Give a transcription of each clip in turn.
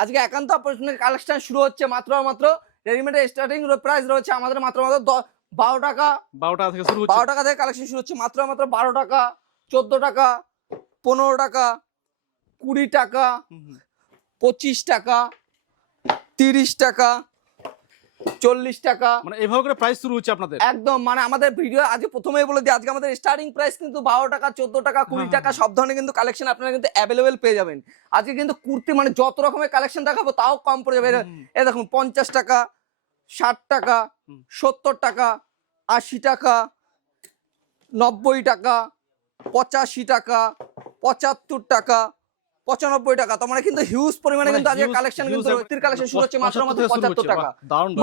আজকে একান্ত আপনার কালেকশন শুরু হচ্ছে মাত্র রেডিমেডের স্টার্টিং প্রাইস রয়েছে আমাদের মাত্র 12 টাকা। 12 টাকা থেকে শুরু হচ্ছে। 12 টাকা থেকে কালেকশন শুরু হচ্ছে মাত্র 12 টাকা, 14 টাকা, 15 টাকা, 20 টাকা, 25 টাকা, 30 টাকা, 40 টাকা, মানে এইভাবে করে প্রাইস শুরু হচ্ছে আপনাদের। একদম মানে আমাদের ভিডিও আজকে প্রথমেই বলে দিই, আজকে আমাদের স্টার্টিং প্রাইস কিন্তু 12 টাকা, 14 টাকা, 20 টাকা সব ধরনের কিন্তু কালেকশন আপনারা কিন্তু অ্যাভেলেবেল পেয়ে যাবেন। আজকে কিন্তু কুর্তি মানে যত রকমের কালেকশন দেখাবো তাও কম পড়ে যাবে। এই দেখুন 50 টাকা, 60 টাকা, 70 টাকা, 80 টাকা, 90 টাকা, 85 টাকা, 75 টাকা, 95 টাকা। তোমার কিন্তু হিউজ পরিমাণে কিন্তু আজকে কালেকশন কিন্তু কুর্তির কালেকশন শুরু হচ্ছে মাত্র 75 টাকা।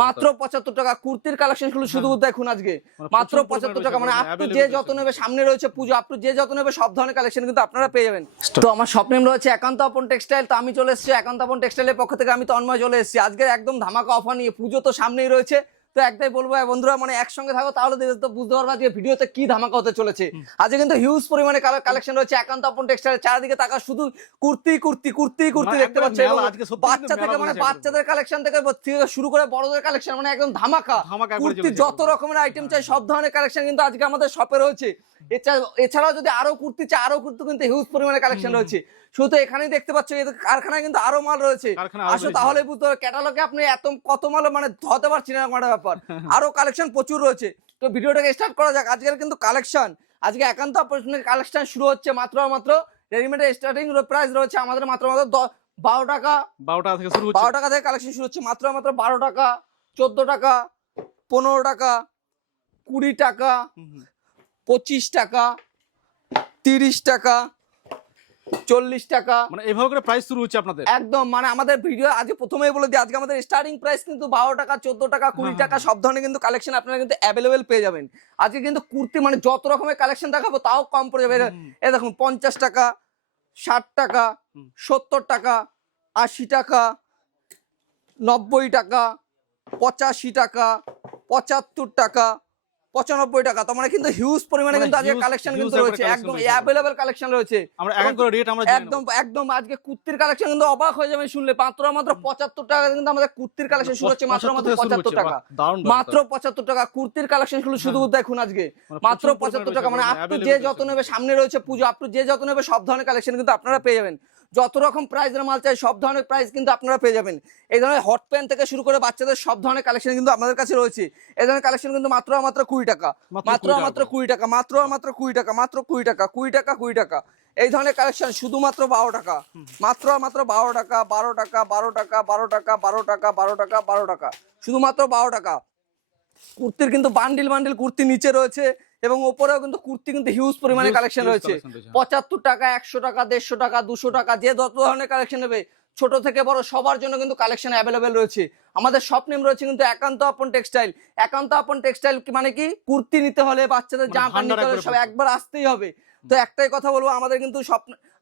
মাত্র 75 টাকা কুর্তির কালেকশন শুধু দেখুন আজকে মাত্র 75 টাকা। মানে আপনি যে যত নেবে, সামনে রয়েছে পুজো, আপনি যে যত নেবে সব ধরনের কালেকশন কিন্তু আপনারা পেয়ে যাবেন। তো আমার শপ নেম রয়েছে একান্ত আপন টেক্সটাইল। তো আমি চলে এসেছি একান্ত আপন টেক্সটাইলের পক্ষ থেকে, আমি তন্ময় চলে এসেছি আজকে একদম ধামাকা অফার নিয়ে। পুজো তো সামনেই রয়েছে, তো একটাই বলবো বন্ধুরা, মানে একসঙ্গে থাকো তাহলে তো বুঝতে পারবা যে ভিডিওতে কি ধামাকা হতে চলেছে। আজকে কিন্তু হিউজ পরিমাণে কালেকশন রয়েছে একান্ত আপন টেক্সটাইল। চারিদিকে তাকা শুধু কুর্তি কুর্তি কুর্তি কুর্তি দেখতে পাচ্ছ। বাচ্চা থেকে মানে বাচ্চাদের কালেকশন থেকে শুরু করে বড়দের কালেকশন, মানে একদম ধামাকা কুর্তি যত রকমের আইটেম চাই সব ধরনের কালেকশন কিন্তু আজকে আমাদের শপে রয়েছে। এছাড়াও যদি আরো কুর্তি চাই, আরো কুর্তি কিন্তু হিউজ পরিমাণে কালেকশন রয়েছে। শুধু এখানেই দেখতে পাচ্ছ, কারখানায় কিন্তু আরো মাল রয়েছে। আসো তাহলে বুঝতে পারবে ক্যাটালগে আপনি এত কত মাল মানে ধরতে পারছি না একটা ব্যাপার। আরো কালেকশন প্রচুর রয়েছে। তো ভিডিওটাকে স্টার্ট করা যাক। আজকের কিন্তু কালেকশন আজকে একান্ত আপনার কালেকশন শুরু হচ্ছে মাত্র রেডিমেডের স্টার্টিং প্রাইস রয়েছে আমাদের মাত্র 12 টাকা। 12 টাকা থেকে শুরু হচ্ছে। 12 টাকা থেকে কালেকশন শুরু হচ্ছে মাত্র 12 টাকা, 14 টাকা, 15 টাকা, 20 টাকা, 25 টাকা, 30 টাকা, 40 টাকা। মানে এইভাবে করে প্রাইস শুরু হচ্ছে আপনাদের। একদম মানে আমাদের ভিডিও আজকে প্রথমেই বলে দিই, আজকে আমাদের স্টার্টিং প্রাইস কিন্তু 12 টাকা, 14 টাকা, 20 টাকা সব ধরনের কিন্তু কালেকশন আপনারা কিন্তু অ্যাভেলেবেল পেয়ে যাবেন। আজকে কিন্তু কুর্তি মানে যত রকমের কালেকশন দেখাবো তাও কম পড়ে যাবে। এই দেখুন 50 টাকা, 60 টাকা, 70 টাকা, 80 টাকা, 90 টাকা, 85 টাকা, 75 টাকা, 95 টাকা। তোমার কিন্তু হিউজ পরিমাণে কিন্তু আজকে কালেকশন কিন্তু রয়েছে, একদম অ্যাভেলেবেল কালেকশন রয়েছে। আমরা এক এক করে রেট আমরা একদম একদম আজকে কুর্তির কালেকশন কিন্তু অবাক হয়ে যাবে শুনলে। মাত্র 75 টাকা কিন্তু আমাদের কুর্তির কালেকশন শুরু হচ্ছে মাত্র 75 টাকা। মাত্র 75 টাকা কুর্তির কালেকশন শুধু দেখুন আজকে মাত্র 75 টাকা। মানে আপনি যে যত নেবে, সামনে রয়েছে পুজো, আপনি যে যত নেবে সব ধরনের কালেকশন কিন্তু আপনারা পেয়ে যাবেন। যত রকম প্রাইসের মাল চাই সব ধরনের প্রাইস কিন্তু আপনারা পেয়ে যাবেন। এই ধরনের হট প্যান্ট থেকে শুরু করে বাচ্চাদের সব ধরনের কালেকশন কিন্তু আমাদের কাছে রয়েছে। এই ধরনের কালেকশন কিন্তু মাত্র 20 টাকা, মাত্র 20 টাকা, মাত্র 20 টাকা, মাত্র 20 টাকা, 20 টাকা, 20 টাকা। এই ধরনের কালেকশন শুধুমাত্র 12 টাকা, মাত্র 12 টাকা, 12 টাকা, 12 টাকা, 12 টাকা, 12 টাকা, 12 টাকা, 12 টাকা, শুধুমাত্র 12 টাকা। কুর্তির কিন্তু বান্ডিল বান্ডিল কুর্তি নিচে রয়েছে এবং ওপরেও কিন্তু কুর্তি কিন্তু হিউজ পরিমাণে কালেকশন রয়েছে। 75 টাকা, 100 টাকা, 150 টাকা, 200 টাকা, যে যত ধরনের কালেকশন নেবে ছোট থেকে বড় সবার জন্য কিন্তু কালেকশন অ্যাভেলেবেল রয়েছে। আমাদের শপ নেম রয়েছে কিন্তু একান্ত আপন টেক্সটাইল। একান্ত আপন টেক্সটাইল মানে কি, কুর্তি নিতে হলে, বাচ্চাদের জামা প্যান্ট নিতে হলে সব একবার আসতেই হবে। তো একটাই কথা বলবো, আমাদের কিন্তু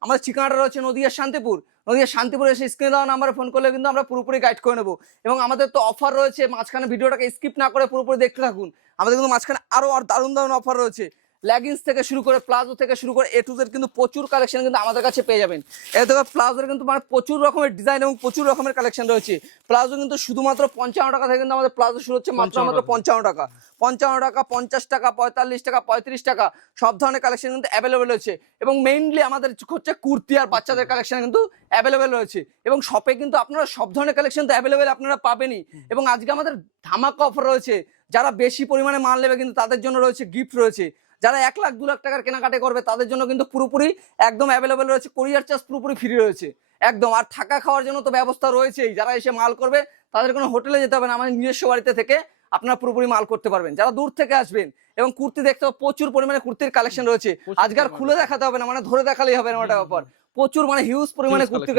আমাদের ঠিকানাটা রয়েছে নদিয়ার শান্তিপুর। নদিয়ার শান্তিপুরে এসে স্ক্রিনে দেওয়া নাম্বারে ফোন করলে কিন্তু আমরা পুরোপুরি গাইড করে নেবো। এবং আমাদের তো অফার রয়েছে, মাঝখানে ভিডিওটাকে স্কিপ না করে পুরোপুরি দেখতে থাকুন। আমাদের কিন্তু মাঝখানে আরো দারুণ দারুণ অফার রয়েছে। লেগিংস থেকে শুরু করে প্লাজো থেকে শুরু করে এ টু জেড কিন্তু প্রচুর কালেকশন কিন্তু আমাদের কাছে পেয়ে যাবেন। এর থেকে প্লাজোর কিন্তু মানে প্রচুর রকমের ডিজাইন এবং প্রচুর রকমের কালেকশন রয়েছে। প্লাজো কিন্তু শুধুমাত্র 55 টাকা থেকে কিন্তু আমাদের প্লাজো শুরু হচ্ছে মাত্র 55 টাকা, 55 টাকা, 50 টাকা, 45 টাকা, 35 টাকা সব ধরনের কালেকশন কিন্তু অ্যাভেলেবেল রয়েছে। এবং মেইনলি আমাদের হচ্ছে কুর্তি আর বাচ্চাদের কালেকশন কিন্তু অ্যাভেলেবেল রয়েছে। এবং শপে কিন্তু আপনারা সব ধরনের কালেকশন তো অ্যাভেলেবেল আপনারা পাবেনই। এবং আজকে আমাদের ধামাকা অফার রয়েছে। যারা বেশি পরিমাণে মাল নেবে কিন্তু তাদের জন্য রয়েছে গিফট রয়েছে। যারা 1 লাখ 2 লাখ টাকার কেনাকাটা করবে তাদের জন্য কিন্তু পুরোপুরি একদম অ্যাভেলেবেল রয়েছে। কোরিয়ার চার্জ পুরোপুরি ফ্রি রয়েছে একদম। আর থাকা খাওয়ার জন্য তো ব্যবস্থা রয়েছেই। যারা এসে মাল করবে তাদের কোনো হোটেলে যেতে হবে না, আমাদের নিজস্ব বাড়িতে থেকে আপনারা পুরোপুরি মাল করতে পারবেন। যারা দূর থেকে আসবেন এবং কুর্তি দেখতে হবে, প্রচুর পরিমাণে কুর্তির কালেকশন রয়েছে। আজকে আর খুলে দেখাতে হবে না, মানে ধরে দেখালেই হবে না ওটা ব্যাপার। প্রচুর মানে হিউজ পরিমাণে কুর্তি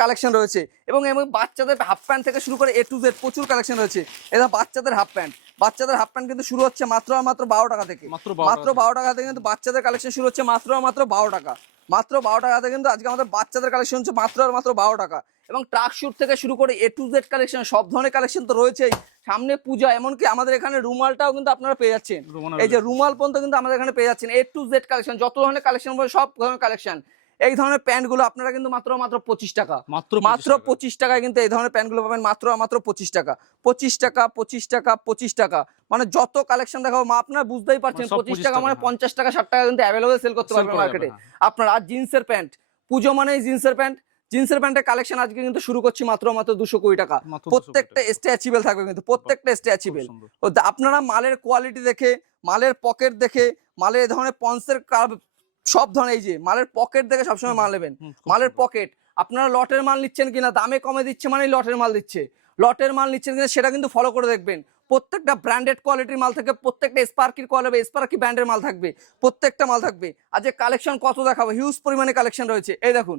কালেকশন রয়েছে। এবং বাচ্চাদের হাফ প্যান্ট থেকে শুরু করে এ টু জেড প্রচুর কালেকশন রয়েছে। এটা বাচ্চাদের হাফ প্যান্ট কিন্তু শুরু হচ্ছে মাত্র 12 টাকা থেকে। মাত্র 12 টাকা থেকে কিন্তু বাচ্চাদের কালেকশন শুরু হচ্ছে মাত্র 12 টাকা। মাত্র 12 টাকা থেকে কিন্তু আজকে আমাদের বাচ্চাদের কালেকশন হচ্ছে মাত্র 12 টাকা। এবং ট্রাক শুট থেকে শুরু করে এ টু জেড কালেকশন সব ধরনের কালেকশন তো রয়েছেই। সামনে পূজা, এমনকি আমাদের এখানে রুমালটাও কিন্তু আপনারা পেয়ে যাচ্ছেন। এই যে রুমাল পর্যন্ত কিন্তু আমাদের এখানে পেয়ে যাচ্ছেন। এ টু জেড কালেকশন, যত ধরনের কালেকশন সব ধরনের কালেকশন। এই ধরনের প্যান্টগুলো আপনারা কিন্তু মাত্র 25 টাকা, মাত্র মাত্র 25 টাকায় কিন্তু এই ধরনের প্যান্টগুলো পাবেন মাত্র 25 টাকা, 25 টাকা, 25 টাকা, 25 টাকা। মানে যত কালেকশন দেখাবো আপনারা বুঝতেই পারছেন, সব 25 টাকা 25 মানে টাকা, 50 টাকা 60 টাকা কিন্তু অ্যাভেলেবল সেল করতে পারবেন মার্কেটে আপনারা। আর জিন্সের প্যান্ট, পুজো মানে জিন্সের প্যান্ট, জিন্সের প্যান্টের কালেকশন আজকে কিন্তু শুরু করছি মাত্র 220 টাকা। প্রত্যেকটা স্ট্রেচেবল থাকবে কিন্তু, প্রত্যেকটা স্ট্রেচেবল। আপনারা মালের কোয়ালিটি দেখে, মালের পকেট দেখে, মালের এই ধরনের পন্সের সব ধরনের, এই যে মালের পকেট দেখে সবসময় মাল নেবেন। মালের পকেট আপনারা লটের মাল নিচ্ছেন কিনা, দামে কমে দিচ্ছে মানে লটের মাল দিচ্ছে, লটের মাল নিচ্ছেন কিনা সেটা কিন্তু ফলো করে দেখবেন। প্রত্যেকটা ব্র্যান্ডেড কোয়ালিটির মাল থাকবে, প্রত্যেকটা স্পার্কির কোয়ালিটি, স্পার্কি ব্র্যান্ডের মাল থাকবে, প্রত্যেকটা মাল থাকবে। আজকে কালেকশন কত দেখাবো, হিউজ পরিমাণে কালেকশন রয়েছে। এই দেখুন,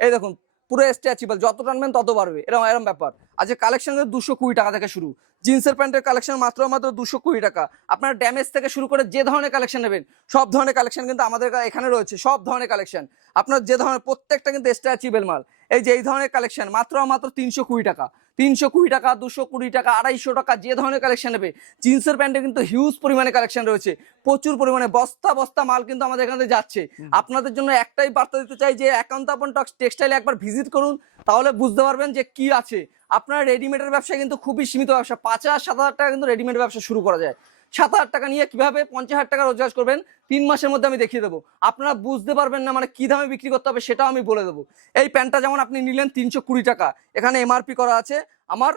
এই দেখুন, পুরো স্ট্রেচেবল, যত টানবেন তত বাড়বে, এরকম এরকম ব্যাপার। আজকে কালেকশন 220 টাকা থেকে শুরু, জিন্সের প্যান্টের কালেকশন মাত্র 220 টাকা। আপনার ড্যামেজ থেকে শুরু করে যে ধরনের কালেকশন নেবেন সব ধরনের কালেকশন কিন্তু আমাদের এখানে রয়েছে, সব ধরনের কালেকশন। আপনার যে ধরনের প্রত্যেকটা কিন্তু স্ট্রেচেবল মাল। এই যে এই ধরনের কালেকশন মাত্র 320 টাকা, 320 টাকা, 220 টাকা, 250 টাকা, যে ধরনের কালেকশন নেবে। জিন্সের প্যান্টে কিন্তু হিউজ পরিমাণে কালেকশন রয়েছে, প্রচুর পরিমাণে বস্তা বস্তা মাল কিন্তু আমাদের এখানে যাচ্ছে। আপনাদের জন্য একটাই বার্তা দিতে চাই যে একান্তপন টেক্সটাইলে একবার ভিজিট করুন, তাহলে বুঝতে পারবেন যে কি আছে। আপনার রেডিমেডের ব্যবসা কিন্তু খুবই সীমিত ব্যবসা, 5,000-7,000 টাকা কিন্তু রেডিমেড ব্যবসা শুরু করা যায়। 7,000 টাকা নিয়ে কিভাবে 50,000 টাকা রোজগার করবেন 3 মাসের মধ্যে আমি দেখিয়ে দেবো। আপনারা বুঝতে পারবেন না মানে কি দামে বিক্রি করতে হবে সেটাও আমি বলে দেবো। এই প্যান্টটা যেমন আপনি নিলেন 320 টাকা, এখানে এমআরপি করা আছে আমার,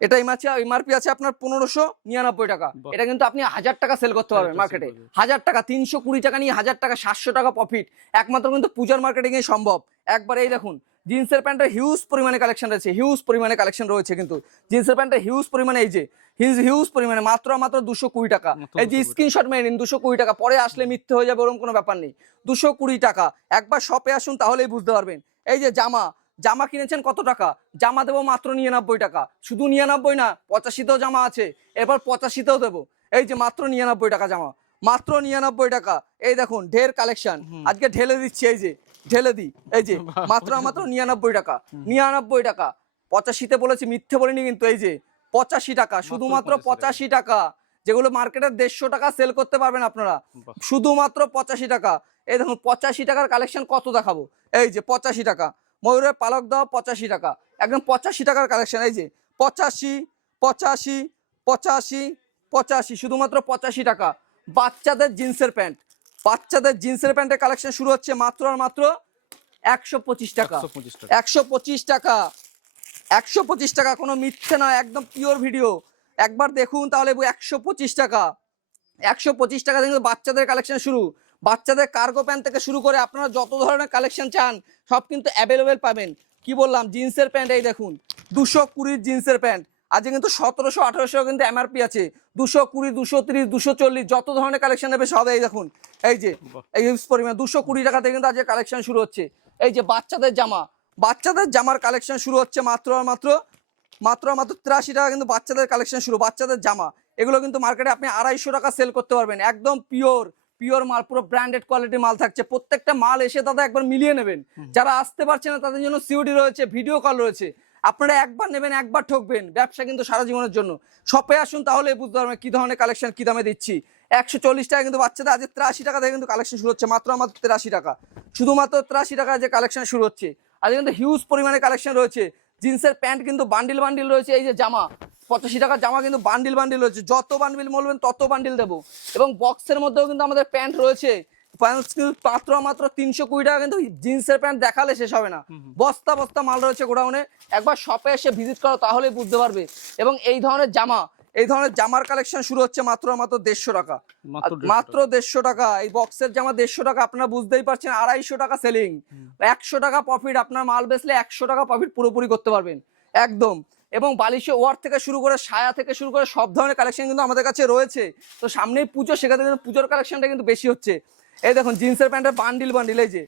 এটা এমআরপি আছে আপনার 1599 টাকা। এটা কিন্তু আপনি 1000 টাকা সেল করতে পারবেন মার্কেটে, 1000 টাকা। 320 টাকা নিয়ে 1000 টাকা, 700 টাকা প্রফিট একমাত্র কিন্তু পূজার মার্কেটিং এ সম্ভব। একবার এই দেখুন, জিন্সের প্যান্টের হিউজ পরিমাণে কালেকশন রয়েছে, হিউজ পরিমাণে কালেকশন রয়েছে কিন্তু জিন্সের প্যান্টের হিউজ পরিমাণে, এই যে হিউজ পরিমাণে মাত্র 220 টাকা। এই যে স্ক্রিনশট মেরে নিন, 220 টাকা, পরে আসলে মিথ্যে হয়ে যাবে ওরকম কোনো ব্যাপার নেই। 220 টাকা, একবার শপে আসুন তাহলেই বুঝতে পারবেন। এই যে জামা কিনেছেন কত টাকা, জামা দেবো মাত্র 99 টাকা। শুধু 99 না, 85তেও জামা আছে, এবার 85তেও দেবো। এই যে মাত্র 99 টাকা জামা, মাত্র 99 টাকা। এই দেখুন ঢের কালেকশন আজকে ঢেলে দিচ্ছি, এই যে ঢেলে দিই, এই যে মাত্র 99 টাকা, 99 টাকা। 85তে বলেছি, মিথ্যে বলিনি কিন্তু। এই যে 85 টাকা, শুধুমাত্র 85 টাকা, যেগুলো মার্কেটের 150 টাকা সেল করতে পারবেন আপনারা, শুধুমাত্র 85 টাকা। এই দেখুন 85 টাকার কালেকশন কত দেখাবো। এই যে 85 টাকা, ময়ূরের পালক দেওয়া 85 টাকা, একদম 85 টাকার কালেকশন। এই যে 85, 85, 85, 85, শুধুমাত্র 85 টাকা। বাচ্চাদের জিন্সের প্যান্ট, বাচ্চাদের জিন্সের প্যান্টের কালেকশন শুরু হচ্ছে মাত্র আর মাত্র 125 টাকা, 125 টাকা, 125 টাকা। কোনো মিথ্যে নয়, একদম পিওর ভিডিও। একবার দেখুন তাহলে 125 টাকা, 125 টাকা থেকে বাচ্চাদের কালেকশন শুরু। বাচ্চাদের কার্গো প্যান্ট থেকে শুরু করে আপনারা যত ধরনের কালেকশন চান সব কিন্তু অ্যাভেলেবেল পাবেন। কি বললাম, জিন্সের প্যান্ট এই দেখুন 220 জিন্সের প্যান্ট আজকে কিন্তু 1700-1800 কিন্তু এমআরপি আছে। 220, 230, 240 যত ধরনের কালেকশন নেবে সব এই দেখুন। এই যে এই পরিমাণ 220 টাকা থেকে কিন্তু আজকে কালেকশন শুরু হচ্ছে। এই যে বাচ্চাদের জামা, বাচ্চাদের জামার কালেকশন শুরু হচ্ছে মাত্র 83 টাকা কিন্তু বাচ্চাদের কালেকশন শুরু। বাচ্চাদের জামা এগুলো কিন্তু মার্কেটে আপনি 250 টাকা সেল করতে পারবেন, একদম পিওর মাল, পুরো ব্র্যান্ডেড কোয়ালিটি মাল থাকছে। প্রত্যেকটা মাল এসে দাদা একবার মিলিয়ে নেবেন। যারা আসতে পারছে না তাদের জন্য সিওডি রয়েছে, ভিডিও কল রয়েছে। আপনারা একবার নেবেন একবার ঠকবেন, ব্যবসা কিন্তু সারা জীবনের জন্য। শপে আসুন তাহলে বুঝতে পারবেন কি ধরনের কালেকশন, কি দামে দিচ্ছি। 140 টাকা কিন্তু বাচ্চাদের আজ 83 টাকা থেকে কিন্তু কালেকশন শুরু হচ্ছে, মাত্র 83 টাকা, শুধুমাত্র 83 টাকা যে কালেকশন শুরু হচ্ছে। আজ কিন্তু হিউজ পরিমাণে কালেকশন রয়েছে। জিন্সের প্যান্ট কিন্তু বান্ডিল বান্ডিল রয়েছে। এই যে জামা 85 টাকার জামা কিন্তু বান্ডিল বান্ডিল রয়েছে, যত বান্ডিল বলবেন তত বান্ডিল দেবো। এবং বক্সের মধ্যেও কিন্তু আমাদের প্যান্ট রয়েছে, মাত্র 320 টাকা কিন্তু জিন্সের প্যান্ট দেখালে শেষ হবে না। বস্তা বস্তা মাল রয়েছে গোডাউনে, একবার শপে এসে ভিজিট করো তাহলেই বুঝতে পারবে। এবং এই ধরনের জামার কালেকশন শুরু হচ্ছে মাত্র 150 টাকা, মাত্র 150 টাকা। এই বক্সের জামা 150 টাকা, আপনারা বুঝতেই পারছেন 250 টাকা সেলিং, 100 টাকা প্রফিট। আপনার মাল বেচলে 100 টাকা প্রফিট পুরোপুরি করতে পারবেন একদম। এবং বালিশে ওয়ার থেকে শুরু করে সায়া থেকে শুরু করে সব ধরনের কালেকশন কিন্তু আমাদের কাছে রয়েছে। তো সামনেই পুজো, সেখানে কিন্তু পুজোর কালেকশনটা কিন্তু বেশি হচ্ছে। এই দেখুন জিন্সের প্যান্টের বান্ডিল বান্ডিল, এই যে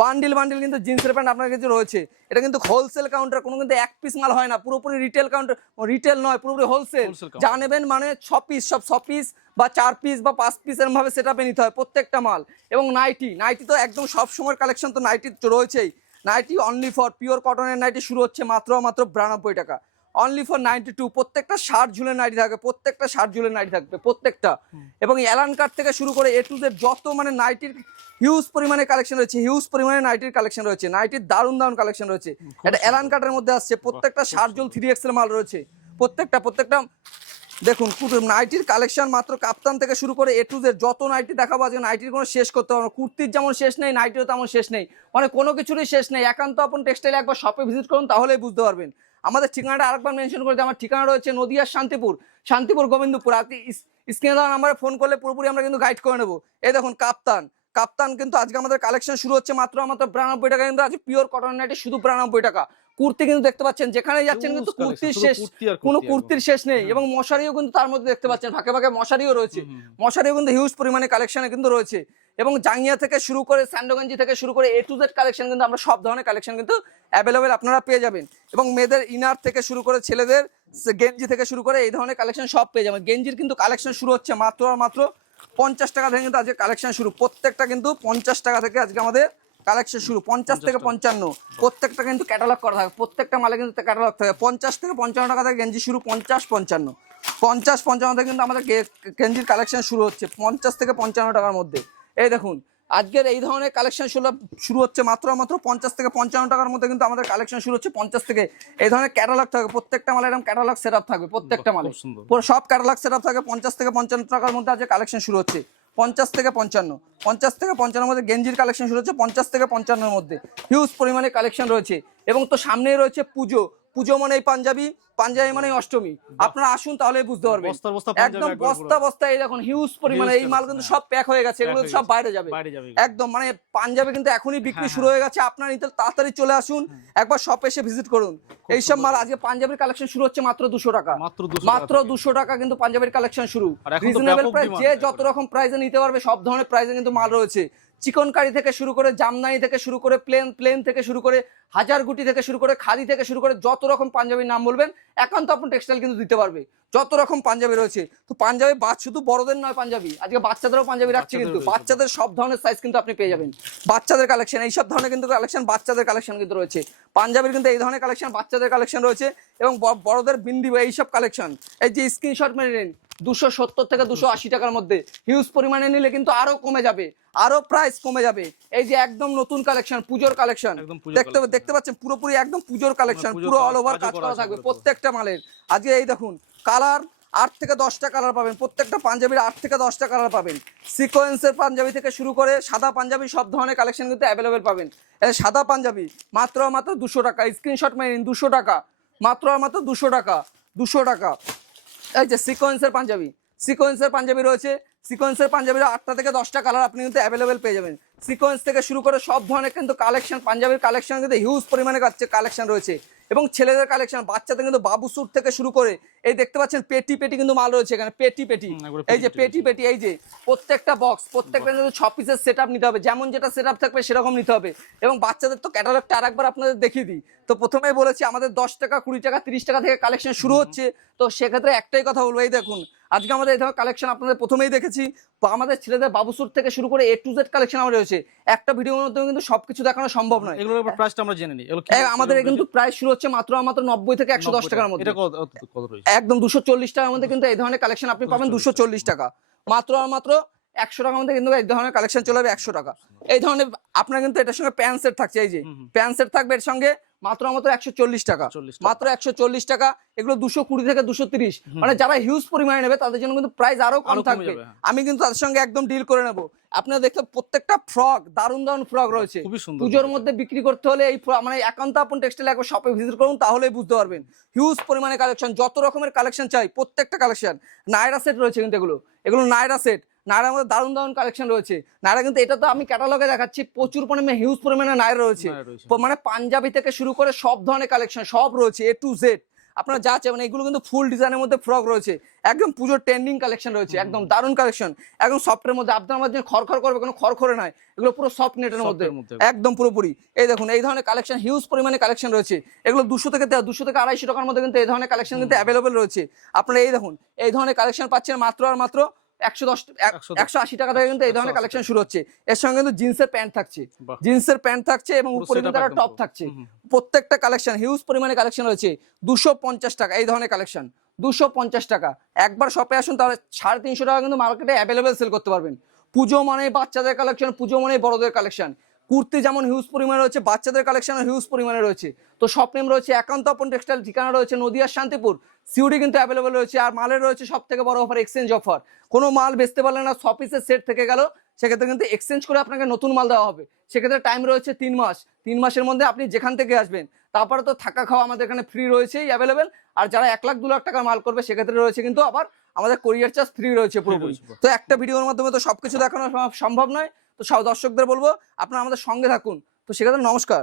বান্ডিল কিন্তু জিন্সের প্যান্ট আপনার কাছে রয়েছে। এটা কিন্তু হোলসেল কাউন্টার, কোনো কিন্তু এক পিস মাল হয় না, পুরোপুরি রিটেল কাউন্টার, রিটেল নয় পুরোপুরি হোলসেল। যা নেবেন মানে 6 পিস, সব 6 পিস বা 4 পিস বা 5 পিস এরকম ভাবে সেটআপে নিতে হয় প্রত্যেকটা মাল। এবং নাইটি তো একদম সব সময় কালেকশন তো নাইটি রয়েছেই। নাইটি অনলি ফর পিওর কটনের নাইটি শুরু হচ্ছে মাত্র 92 টাকা, অনলি ফর 92। প্রত্যেকটা শার্ট ঝুলের নাইটি থাকবে, প্রত্যেকটা শার্ট ঝুলের নাইটি থাকবে প্রত্যেকটা। এবং অ্যালান কাট থেকে শুরু করে এ টু জেড যত মানে নাইটির হিউজ পরিমাণে কালেকশন রয়েছে, হিউজ পরিমাণে নাইটির কালেকশন রয়েছে, নাইটির দারুণ দারুণ কালেকশন রয়েছে। এটা অ্যালান কাটের মধ্যে আসছে, প্রত্যেকটা শার্ট ঝুল 3X এর মাল রয়েছে প্রত্যেকটা। দেখুন নাইটির কালেকশন মাত্র কাপ্তান থেকে শুরু করে এ টু জেড যত নাইটি দেখাবো আজকে নাইটির কোনো শেষ করতে পারবো না। কুর্তির যেমন শেষ নেই, নাইটিরও তেমন শেষ নেই, মানে কোনো কিছুরই শেষ নেই। একান্ত আপন টেক্সটাইল একবার শপে ভিজিট করুন তাহলেই বুঝতে পারবেন। আমাদের ঠিকানাটা আরেকবার মেনশন করে দিই, আমার ঠিকানা রয়েছে নদিয়ার শান্তিপুর গোবিন্দপুর। আপনি স্ক্রিনে দেওয়া নাম্বারে ফোন করলে পুরোপুরি আমরা কিন্তু গাইড করে নেবো। এই দেখুন কাপ্তান কিন্তু আজকে আমাদের কালেকশন শুরু হচ্ছে মাত্র 92 টাকা, কিন্তু আজকে পিওর কটন নাইটি শুধু 92 টাকা। কুর্তি কিন্তু দেখতে পাচ্ছেন যেখানে যাচ্ছেন কিন্তু কুর্তির শেষ, কোনো কুর্তির শেষ নেই। এবং মশারিও কিন্তু তার মধ্যে দেখতে পাচ্ছেন, ফাঁকে ফাঁকে মশারিও রয়েছে, মশারিও কিন্তু হিউজ পরিমাণে কালেকশনে কিন্তু রয়েছে। এবং জাঙ্গিয়া থেকে শুরু করে স্যান্ডোগঞ্জি থেকে শুরু করে এ টু জেড কালেকশন কিন্তু আমরা সব ধরনের কালেকশন কিন্তু অ্যাভেলেবেল আপনারা পেয়ে যাবেন। এবং মেয়েদের ইনার থেকে শুরু করে ছেলেদের গেঞ্জি থেকে শুরু করে এই ধরনের কালেকশন সব পেয়ে যাবেন। গেঞ্জির কিন্তু কালেকশন শুরু হচ্ছে মাত্র 50 টাকা থেকে কিন্তু আজকে কালেকশন শুরু, প্রত্যেকটা কিন্তু 50 টাকা থেকে আজকে আমাদের কালেকশন শুরু। 50 থেকে 55 প্রত্যেকটা কিন্তু ক্যাটালগ করা থাকে, প্রত্যেকটা মালে কিন্তু ক্যাটালগ থাকে। 50 থেকে 55 টাকা থেকে গেঞ্জি শুরু, 50-55 থেকে কিন্তু আমাদের গেঞ্জির কালেকশন শুরু হচ্ছে 50 থেকে 55 টাকার মধ্যে। এই দেখুন আজকের এই ধরনের কালেকশন শুরু হচ্ছে মাত্র 50 থেকে 55 টাকার মধ্যে কিন্তু আমাদের কালেকশন শুরু হচ্ছে। 50 থেকে এই ধরনের ক্যাটালগ থাকবে, প্রত্যেকটা মালে এরকম ক্যাটালগ সেটআপ থাকবে, প্রত্যেকটা মালে পুরো সব ক্যাটালগ সেটআপ থাকে। 50 থেকে 55 টাকার মধ্যে আজকে কালেকশন শুরু হচ্ছে। 50 থেকে 55 মধ্যে গেঞ্জির কালেকশন শুরু হচ্ছে 50 থেকে 55 মধ্যে হিউজ পরিমাণে কালেকশন রয়েছে। এবং তো সামনেই রয়েছে পুজো মানে পাঞ্জাবি মানে অষ্টমী। আপনারা আসুন তাহলে বুঝতে পারবেন, একদম বস্তা এই দেখুন হিউজ পরিমাণে এই মাল কিন্তু সব প্যাক হয়ে গেছে, এগুলো সব বাইরে যাবে একদম। মানে পাঞ্জাবি কিন্তু এখনই বিক্রি শুরু হয়ে গেছে, আপনারা নিতে তাড়াতাড়ি চলে আসুন, একবার শপে এসে ভিজিট করুন। এইসব মাল আজকে পাঞ্জাবির কালেকশন শুরু হচ্ছে মাত্র 200 টাকা, মাত্র 200 টাকা কিন্তু পাঞ্জাবির কালেকশন শুরু। রিজনেবল প্রাইস, যে যত রকম প্রাইসে নিতে পারবে সব ধরনের প্রাইসে কিন্তু মাল রয়েছে। চিকনকারি থেকে শুরু করে জামদানি থেকে শুরু করে প্লেন থেকে শুরু করে হাজারগুটি থেকে শুরু করে খাদি থেকে শুরু করে যত রকম পাঞ্জাবির নাম বলবেন একান্ত আপন টেক্সটাইল কিন্তু দিতে পারবে। যত রকম পাঞ্জাবি রয়েছে, তো পাঞ্জাবি শুধু বড়দের নয়, পাঞ্জাবি আজকে বাচ্চাদেরও পাঞ্জাবি রাখছে, কিন্তু বাচ্চাদের সব ধরনের সাইজ কিন্তু আপনি পেয়ে যাবেন। বাচ্চাদের কালেকশন এইসব ধরনের কিন্তু কালেকশন, বাচ্চাদের কালেকশন কিন্তু রয়েছে। পাঞ্জাবির কিন্তু এই ধরনের কালেকশন বাচ্চাদের কালেকশন রয়েছে। এবং বড়দের বিন্দি এইসব কালেকশন, এই যে স্ক্রিনশট মেরে নিন 270 থেকে 280 টাকার মধ্যে হিউজ পরিমাণে নিলে কিন্তু আরো কমে যাবে, আরো প্রাইস কমে যাবে। এই যে একদম নতুন কালেকশন, পুজোর কালেকশন দেখতে পাচ্ছেন, পুরোপুরি একদম পুজোর কালেকশন, পুরো অল ওভার কাজ করা থাকবে প্রত্যেকটা মালের। আজকে এই দেখুন কালার 8 থেকে 10টা কালার পাবেন, প্রত্যেকটা পাঞ্জাবির 8 থেকে 10টা কালার পাবেন। সিকোয়েন্সের পাঞ্জাবি থেকে শুরু করে সাদা পাঞ্জাবি সব ধরনের কালেকশন কিন্তু অ্যাভেলেবেল পাবেন। সাদা পাঞ্জাবি মাত্র 200 টাকা, স্ক্রিনশট মেরে নিন, 200 টাকা, মাত্র 200 টাকা, 200 টাকা। এই যে সিকোয়েন্সের পাঞ্জাবি রয়েছে, সিকোয়েন্সের পাঞ্জাবির 8টা থেকে 10টা কালার আপনি কিন্তু অ্যাভেলেবেল পেয়ে যাবেন। সিকোয়েন্স থেকে শুরু করে সব ধরনের কিন্তু কালেকশন, পাঞ্জাবির কালেকশন কিন্তু হিউজ পরিমাণে কালেকশন রয়েছে। এবং ছেলেদের কালেকশন, বাচ্চাদের কিন্তু বাবু স্যুট থেকে শুরু করে এই দেখতে পাচ্ছেন পেটি কিন্তু মাল রয়েছে এখানে, পেটি এই যে পেটি এই যে প্রত্যেকটা বক্স, প্রত্যেকটা কিন্তু 6 পিসের সেটআপ নিতে হবে, যেমন যেটা সেটআপ থাকবে সেরকম নিতে হবে। এবং বাচ্চাদের তো ক্যাটালগটা আরেকবার আপনাদের দেখিয়ে দিই। তো প্রথমেই বলেছি আমাদের 10 টাকা 20 টাকা 30 টাকা থেকে কালেকশন শুরু হচ্ছে। তো সেক্ষেত্রে একটাই কথা বলবো, এই দেখুন আজকে আমাদের এই ধরনের কালেকশন আপনাদের প্রথমেই দেখেছি, আমাদের ছেলেদের বাবু স্যুট থেকে শুরু করে এ টু জেড কালেকশন আমার রয়েছে। একটা ভিডিওর মধ্যে কিন্তু সবকিছু দেখানো সম্ভব নয়। এগুলোর প্রাইসটা আমরা জেনে নিই। আমাদের কিন্তু প্রাইস শুরু হচ্ছে মাত্র 90 থেকে 110 টাকার মধ্যে, একদম 240 টাকার মধ্যে কিন্তু এই ধরনের কালেকশন আপনি পাবেন। 240 টাকা, মাত্র 100 টাকার মধ্যে কিন্তু এই ধরনের কালেকশন চলে যাবে 100 টাকা। এই ধরনের আপনার কিন্তু এটার সঙ্গে প্যান্ট সেট থাকছে, এই যে প্যান্ট সেট থাকবে এর সঙ্গে মাত্র 140 টাকা, মাত্র 140 টাকা। এগুলো 220 থেকে 230, মানে যারা হিউজ পরিমাণে নেবে তাদের জন্য কিন্তু প্রাইস আরো কম থাকবে। আমি কিন্তু তাদের সঙ্গে একদম ডিল করে নেবো। আপনারা দেখতে প্রত্যেকটা ফ্রক, দারুণ ফ্রক রয়েছে। পুজোর মধ্যে বিক্রি করতে হলে এই মানে একান্ত আপন টেক্সটাইল একবার শপে ভিজিট করুন তাহলেই বুঝতে পারবেন। হিউজ পরিমাণে কালেকশন, যত রকমের কালেকশন চাই প্রত্যেকটা কালেকশন। নায়রা সেট রয়েছে কিন্তু এগুলো নায়রা সেট, নায়রার মধ্যে দারুণ কালেকশন রয়েছে। নায়রা কিন্তু এটা তো আমি ক্যাটালগে দেখাচ্ছি, প্রচুর পরিমাণে হিউজ পরিমাণে নায়রা রয়েছে। মানে পাঞ্জাবি থেকে শুরু করে সব ধরনের কালেকশন সব রয়েছে, এ টু জেড আপনারা যা চাইবেন। এগুলো কিন্তু ফুল ডিজাইনের মধ্যে ফ্রক রয়েছে, একদম পুজোর ট্রেন্ডিং কালেকশন রয়েছে, একদম দারুণ কালেকশন, একদম সফটের মধ্যে। আপনার মধ্যে খড়খড় করবে, কোনো খড়খড়ে নয়, এগুলো পুরো সফট নেটের মধ্যে একদম পুরোপুরি। এই দেখুন এই ধরনের কালেকশন হিউজ পরিমাণে কালেকশন রয়েছে। এগুলো 200 থেকে 250 টাকার মধ্যে কিন্তু এই ধরনের কালেকশন কিন্তু অ্যাভেলেবেল রয়েছে। আপনারা এই দেখুন এই ধরনের কালেকশন পাচ্ছেন মাত্র 110 180 টাকা থেকে কিন্তু এই ধরনের কালেকশন শুরু হচ্ছে। এর সঙ্গে কিন্তু জিন্সের প্যান্ট থাকছে, বাহ। জিন্সের প্যান্ট থাকছে এবং পুরো উপরে setup কিন্তু একটা একদম টপ পুরো। থাকছে। হুম, প্রত্যেকটা কালেকশন হিউজ পরিমাণে কালেকশন রয়েছে। 250 টাকা এই ধরনের কালেকশন, 250 টাকা। একবার শপে আসুন, তাহলে 350 টাকা কিন্তু মার্কেটে অ্যাভেলেবেল সেল করতে পারবেন। পুজো মানে বাচ্চাদের কালেকশন, পুজো মানে বড়দের কালেকশন। কুর্তি যেমন হিউজ পরিমাণে রয়েছে, বাচ্চাদের কালেকশন হিউজ পরিমাণে রয়েছে। তো শপ নেম রয়েছে একান্ত আপন টেক্সটাইল, ঠিকানা রয়েছে নদিয়ার শান্তিপুর। সিউডি কিন্তু অ্যাভেলেবেল রয়েছে। আর মালের রয়েছে সব থেকে বড় অফার, এক্সচেঞ্জ অফার। কোনো মাল বেচতে পারলে না, 100 পিসের সেট থেকে গেল, সেক্ষেত্রে কিন্তু এক্সচেঞ্জ করে আপনাকে নতুন মাল দেওয়া হবে। সেক্ষেত্রে টাইম রয়েছে 3 মাস। 3 মাসের মধ্যে আপনি যেখান থেকে আসবেন, তারপরে তো থাকা খাওয়া আমাদের এখানে ফ্রি রয়েছেই অ্যাভেলেবেল। আর যারা 1 লাখ 2 লাখ টাকার মাল করবে, সেক্ষেত্রে রয়েছে কিন্তু আবার আমাদের কোরিয়ার চার্জ ফ্রি রয়েছে পুরোপুরি। রয়েছে, বাহ। তো একটা ভিডিওর মাধ্যমে তো সবকিছু দেখানো সম্ভব নয়। তো সব দর্শকদের বলবো আপনারা আমাদের সঙ্গে থাকুন। তো সেক্ষেত্রে নমস্কার।